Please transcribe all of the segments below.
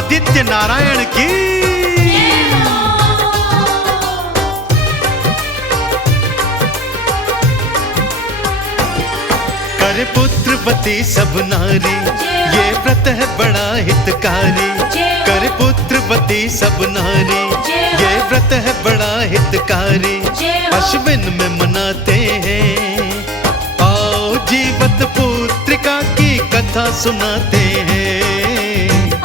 आदित्य नारायण की। करे पुत्रवती सब नारी, ये व्रत है बड़ा हितकारी। करे पुत्रवती सब नारी, ये व्रत है बड़ा हितकारी। अश्विन में मनाते हैं, आओ जीवत पुत्रिका की कथा सुनाते हैं।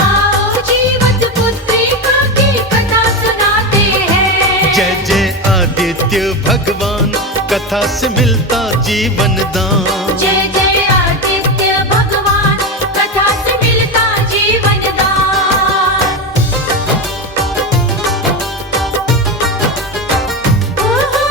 आओ जीवत पुत्रिका की कथा सुनाते हैं। जय जय आदित्य भगवान, कथा से मिलता जीवन दान। जय जय आदित्य भगवान, कथा से मिलता जीवन दान। हो हो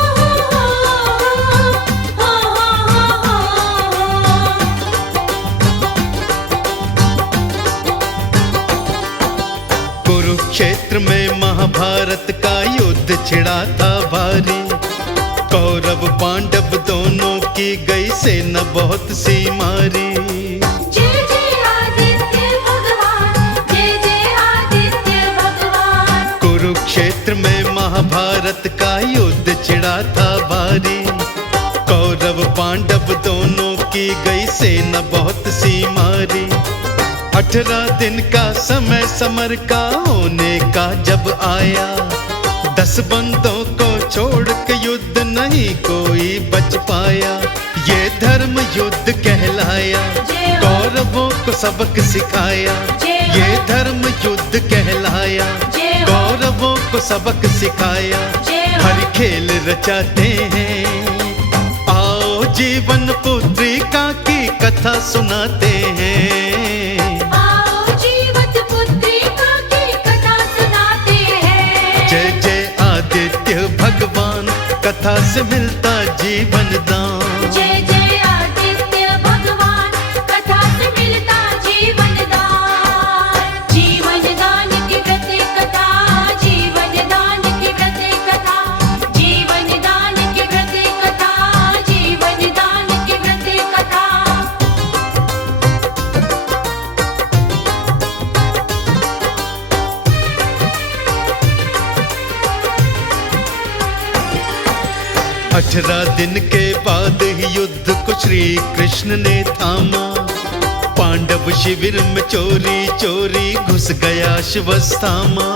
कुरुक्षेत्र में महाभारत का युद्ध छिड़ा था भारी। कौरव पांडव दोनों की गई सेना बहुत सी मारी। जय जय आदित्य भगवान, जय जय आदित्य भगवान। कुरुक्षेत्र में महाभारत का युद्ध छिड़ा था भारी। कौरव पांडव दोनों की गई सेना बहुत सी मारी। 18 दिन का समय समर का होने का जब आया, 10 बंदों को छोड़ के युद्ध नहीं कोई बच पाया। ये धर्म युद्ध कहलाया, कौरवों को सबक सिखाया। ये धर्म युद्ध कहलाया, कौरवों को सबक सिखाया। हर खेल रचाते हैं, आओ जीवन पुत्रिका की कथा सुनाते हैं। आओ जीवत पुत्रिका की कथा सुनाते हैं। जय जय आदित्य भगवान, कथा से मिलता जीवन दान। जय जय आदित्य भगवान, कथा से मिलता जीवन दान। जीवन दान की व्रत कथा, जीवन दान की व्रत कथा, जीवन दान की व्रत कथा, जीवन दान की व्रत कथा। अठारह दिन के बाद ही युद्ध को श्री कृष्ण ने थामा। पांडव शिविर में चोरी चोरी घुस गया अश्वत्थामा।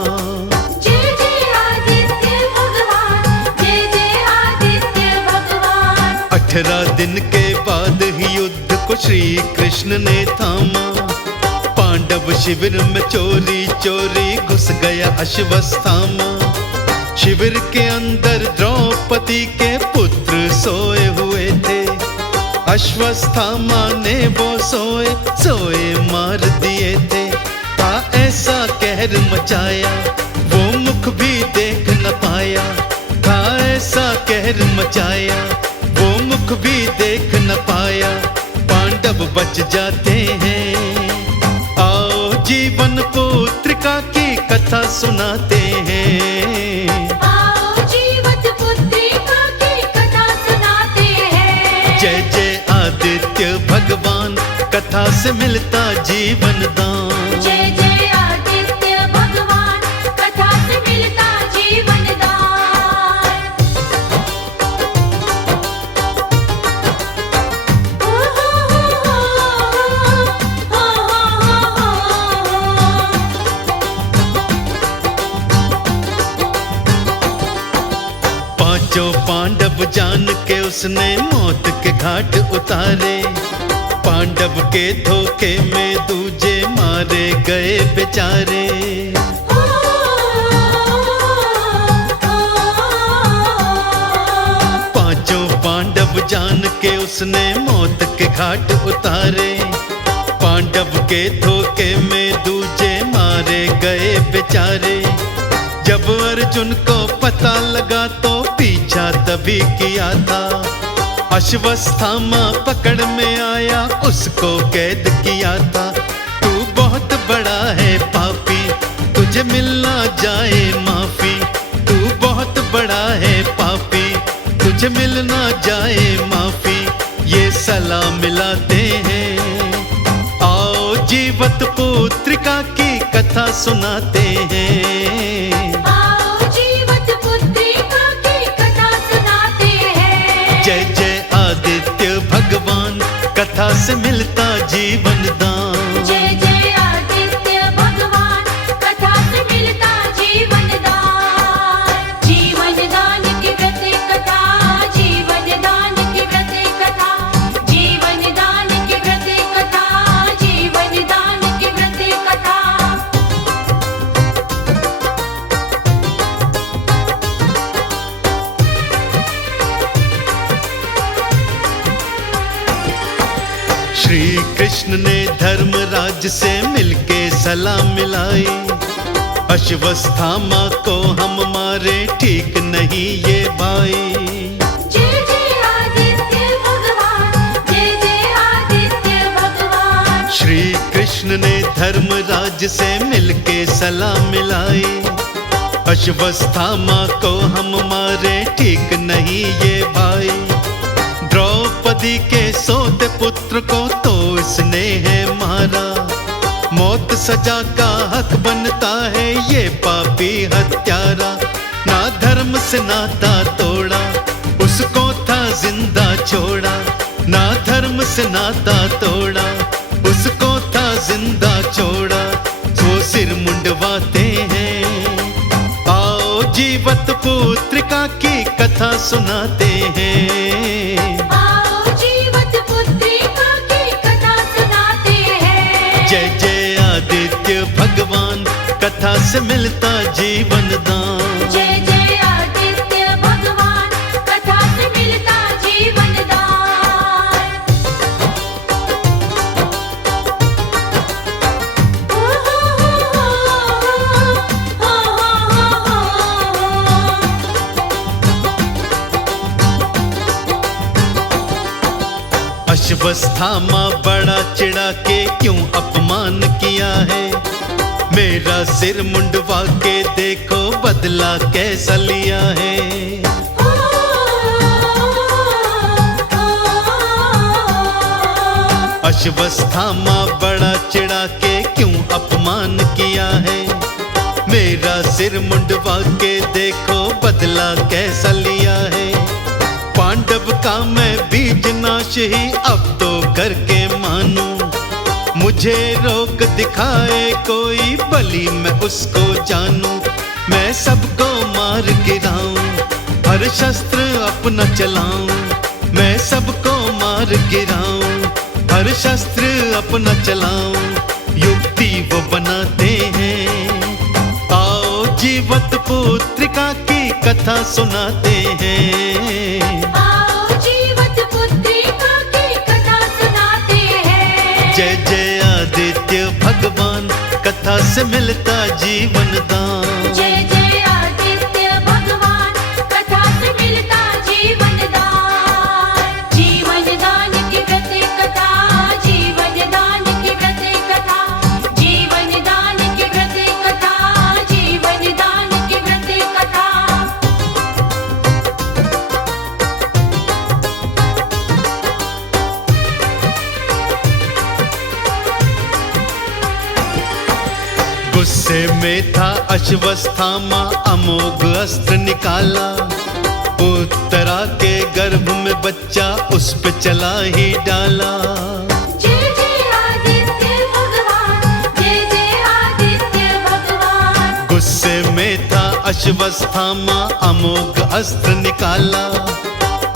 जय जय आदित्य भगवान, जय जय आदित्य भगवान। 18 दिन के बाद ही युद्ध को श्री कृष्ण ने थामा। पांडव शिविर में चोरी चोरी घुस गया अश्वत्थामा। शिविर के अंदर द्रौपदी के पुत्र सोए हुए थे। अश्वत्थामा ने वो सोए सोए मार दिए थे। था ऐसा कहर मचाया, वो मुख भी देख न पाया। था ऐसा कहर मचाया, वो मुख भी देख न पाया। पांडव बच जाते हैं, आओ जीवन पुत्रिका की कथा सुनाते हैं। आओ जीवत पुत्रिका की कथा सुनाते हैं। जय जय आदित्य भगवान, कथा से मिलता जीवन दान। जय जय आदित्य भगवान, कथा से मिलता जीवन दान। हो पांचों पांडव जान के उसने मौत के घाट उतारे। पांडव के धोखे में दूजे मारे गए बेचारे। पांचों पांडव जान के उसने मौत के घाट उतारे। पांडव के धोखे में दूजे मारे गए बेचारे। जब अर्जुन को पता लगा तो पीछा तभी किया था। अश्वत्थामा पकड़ में आया, उसको कैद किया था। तू बहुत बड़ा है पापी, तुझे मिलना जाए माफी। तू बहुत बड़ा है पापी, तुझे मिलना जाए माफी। ये सलाह मिलाते हैं, आओ जीवत पुत्रिका की कथा सुनाते हैं। आओ जीवत पुत्रिका की कथा सुनाते हैं। जय जय आदित्य भगवान, कथा से मिलता जीवन दान। जय जय आदित्य भगवान, कथा से मिलता जीवन दान। जीवन दान की व्रत कथा, जीवन दान की व्रत कथा, जीवन दान की व्रत कथा, जीवन दान की व्रत कथा। श्री कृष्ण ने धर्मराज से मिलके सलाह मिलाई, अश्वत्थामा को हम मारे ठीक नहीं ये भाई। जय जय आदित्य भगवान, जय जय आदित्य भगवान। श्री कृष्ण ने धर्मराज से मिलके सलाह मिलाई, अश्वत्थामा को हम मारे ठीक नहीं ये भाई। द्रौपदी के सोते पुत्र को तो इसने है मारा, मौत सजा का हक बनता है ये पापी हत्यारा। ना धर्म से नाता तोड़ा, उसको था जिंदा छोड़ा। ना धर्म से नाता तोड़ा, उसको था जिंदा छोड़ा। वो सिर मुंडवाते हैं, आओ जीवत पुत्रिका की कथा सुनाते हैं। आओ जीवत पुत्रिका की कथा सुनाते हैं। जय जय आदित्य भगवान, कथा से मिलता जीवन दान। जय जय आदित्य भगवान, कथा से मिलता जीवन दान। ओ हो अश्वत्थामा बड़ा चिढ़ा के क्यों अपमान किया है, मेरा सिर मुंडवा के देखो बदला कैसा लिया है। अश्वत्थामा बड़ा चिढ़ा के क्यों अपमान किया है, मेरा सिर मुंडवा के देखो बदला कैसा लिया है। पांडव का मैं बीज नाश ही अब तो करके मानूं, मुझे रोक दिखाए कोई बलि मैं उसको जानूं। मैं सबको मार गिराऊं, हर शस्त्र अपना चलाऊं। मैं सबको मार गिराऊं, हर शस्त्र अपना चलाऊं। युक्ति वो बनाते हैं, आओ जीवत पुत्रिका की कथा सुनाते हैं। आओ जीवत पुत्रिका की कथा सुनाते हैं। जय जय आदित्य भगवान, कथा से मिलता जीवन दान। जय जय आदित्य भगवान, कथा से मिलता जीवन दान। जीवन दान की व्रत कथा, जीवन दान की व्रत कथा, जीवन दान की व्रत कथा, जीवन दान की व्रत कथा। गुस्से में था अश्वत्थामा, अमोघ अस्त्र निकाला। उत्तरा के गर्भ में बच्चा उस पे चला ही डाला। जय जय आदित्य भगवान, जय जय आदित्य भगवान। गुस्से में था अश्वत्थामा, अमोघ अस्त्र निकाला।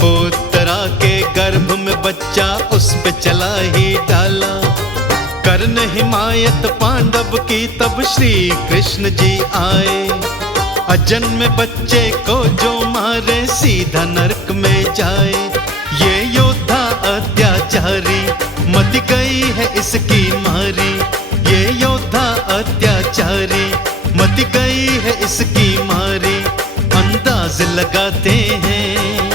उत्तरा के गर्भ में बच्चा उस पे चला ही डाला। कर्ण हिमायत पांडव की तब श्री कृष्ण जी आए। अजन्मे बच्चे को जो मारे सीधा नरक में जाए। ये योद्धा अत्याचारी, मत गई है इसकी मारी। ये योद्धा अत्याचारी, मत गई है इसकी मारी। अंदाज लगाते हैं,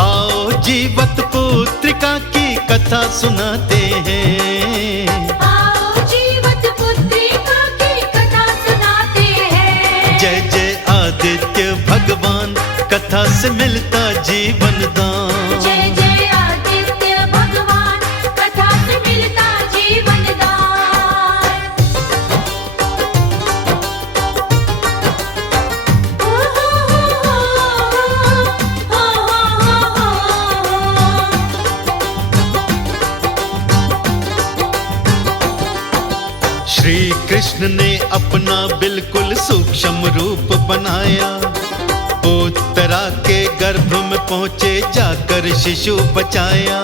आओ जीवत पुत्रिका की कथा सुनाते हैं। आओ जीवत पुत्रिका की कथा सुनाते हैं। जय जय आदित्य भगवान, कथा से मिलता जीवन दान। जय जय आदित्य भगवान, कथा से मिलता जीवन दान। श्री कृष्ण ने अपना बिल्कुल सूक्ष्म रूप बनाया, उत्तरा के गर्भ में पहुंचे जाकर शिशु बचाया।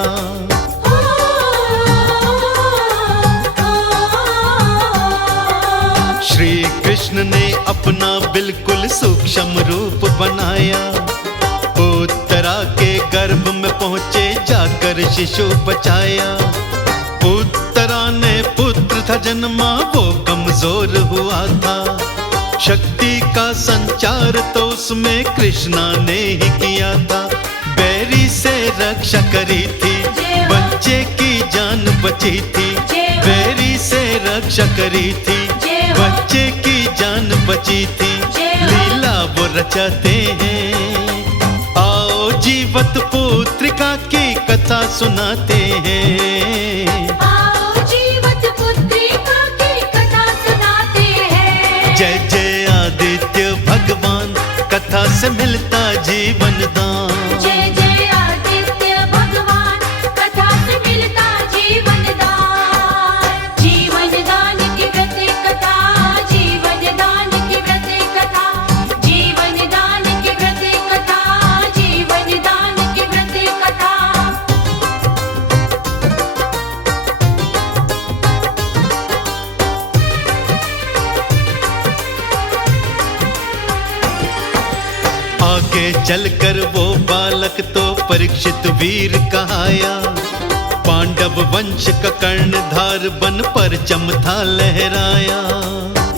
श्री कृष्ण ने अपना बिल्कुल सूक्ष्म रूप बनाया, उत्तरा के गर्भ में पहुंचे जाकर शिशु बचाया। उत्तरा ने पुत्र था जन्मा, वो कमजोर हुआ था, शक्ति का संचार तो उसमें कृष्णा ने ही किया था। बैरी से रक्षा करी थी, बच्चे की जान बची थी, बैरी से रक्षा करी थी, बच्चे की जान बची थी। लीला वो रचाते हैं, आओ जीवत पुत्रिका की कथा सुनाते हैं। आओ जीवत पुत्रिका की कथा सुनाते हैं। जय जय आदित्य भगवान, कथा से मिलता जीवन दान। जय जय आदित्य भगवान, कथा से मिलता जीवन दान। जीवन दान की व्रत कथा, जीवन दान की व्रत कथा, जीवन दान की व्रत कथा, जीवन दान की व्रत कथा। आगे चलकर वो बालक तो परीक्षित वीर कहाया, पांडव वंश का कर्णधार बन परचम था लहराया।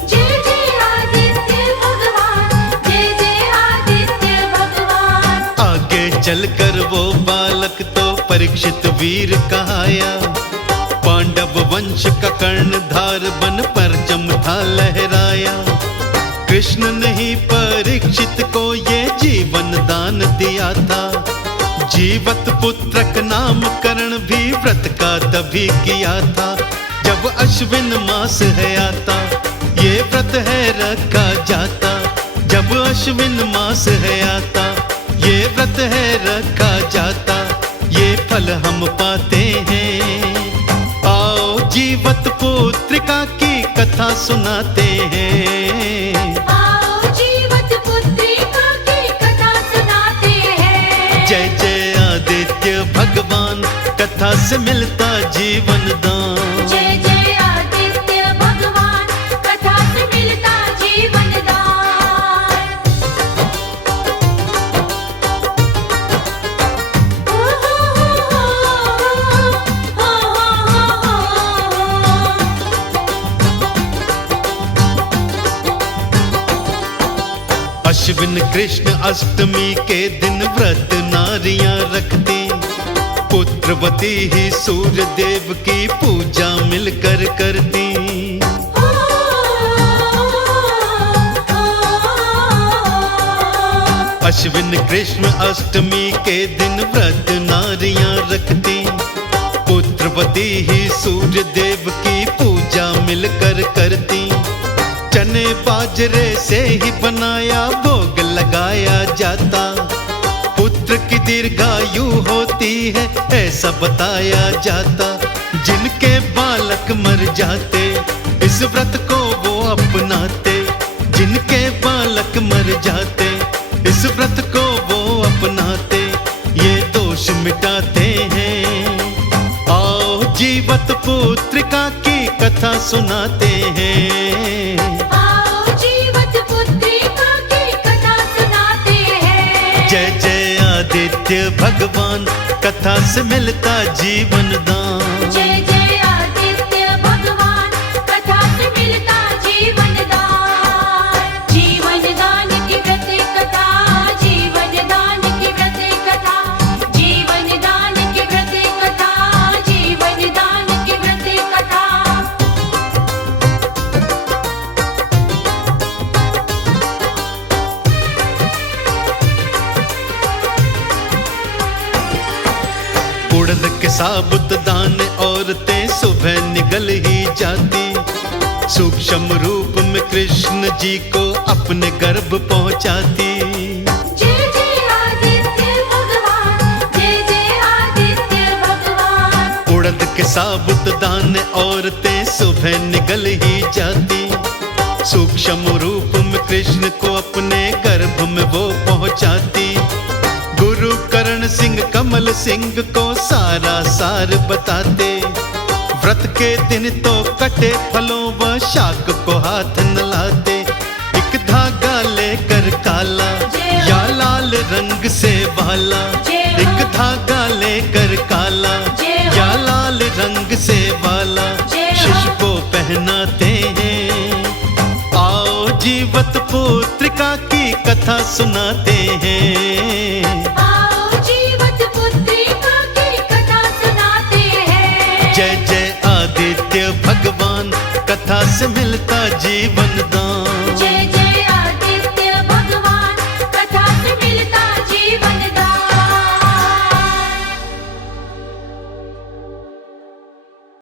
जय जय आदित्य भगवान, जय जय आदित्य भगवान। आगे चलकर वो बालक तो परीक्षित वीर कहाया, पांडव वंश का कर्णधार बन परचम था लहराया। कृष्ण ने ही परीक्षित को ये जीवन दान दिया था, जीवत पुत्रक नामकरण भी व्रत का तभी किया था, जब अश्विन मास है आता, ये व्रत है रखा जाता। जब अश्विन मास है आता, ये व्रत है रखा जाता, ये फल हम पाते हैं। आओ जीवत पुत्रिका की कथा सुनाते हैं। आओ जीवत पुत्रिका की कथा सुनाते हैं। जय जय आदित्य भगवान, कथा से मिलता जीवन दान। जय जय आदित्य भगवान, कथा से मिलता जीवन दान। ओ अश्विन कृष्ण अष्टमी के दिन व्रत नारियां रखती, पुत्रवती ही सूर्य देव की पूजा मिलकर करती। अश्विन कृष्ण अष्टमी के दिन व्रत नारियां रखती, पुत्रवती ही सूर्य देव की पूजा मिलकर करती। चने बाजरे से ही बनाया भोग लगाया जाता, पुत्र की दीर्घायु होती है ऐसा बताया जाता। जिनके बालक मर जाते इस व्रत को वो अपनाते, जिनके बालक मर जाते इस व्रत को वो अपनाते, ये दोष मिटाते हैं। आओ जीवत पुत्रिका की कथा सुनाते हैं। आओ जीवत पुत्रिका की कथा सुनाते हैं। जय जय आदित्य भगवान, कथा से मिलता जीवन दान। जय जय आदित्य भगवान, कथा से मिलता जीवन दान। जीवन दान की व्रत कथा, जीवन दान की व्रत कथा, जीवन दान की व्रत कथा, जीवन दान की व्रत कथा। उड़द के साबुत दाने औरतें सुबह निकल ही जाती, सूक्ष्म रूप में कृष्ण जी को अपने गर्भ पहुंचाती। जय जय आदित्य भगवान, जय जय आदित्य भगवान। उड़द के साबुत दाने औरतें सुबह निगल ही जाती, सूक्ष्म रूप में कृष्ण को अपने गर्भ में वो पहुंचाती। गुरु करण सिंह कमल सिंह को सारा सार बताते, व्रत के दिन तो कटे फलों व शाक को हाथ न लाते। एक धागा लेकर काला या लाल रंग से वाला, एक धागा लेकर काला या लाल रंग से वाला शिशु को पहनाते हैं। आओ जीवत पुत्रिका की कथा सुनाते हैं, आओ जीवत पुत्रिका की कथा सुनाते हैं। जय जय आदित्य भगवान, कथा से मिलता जीवन दान।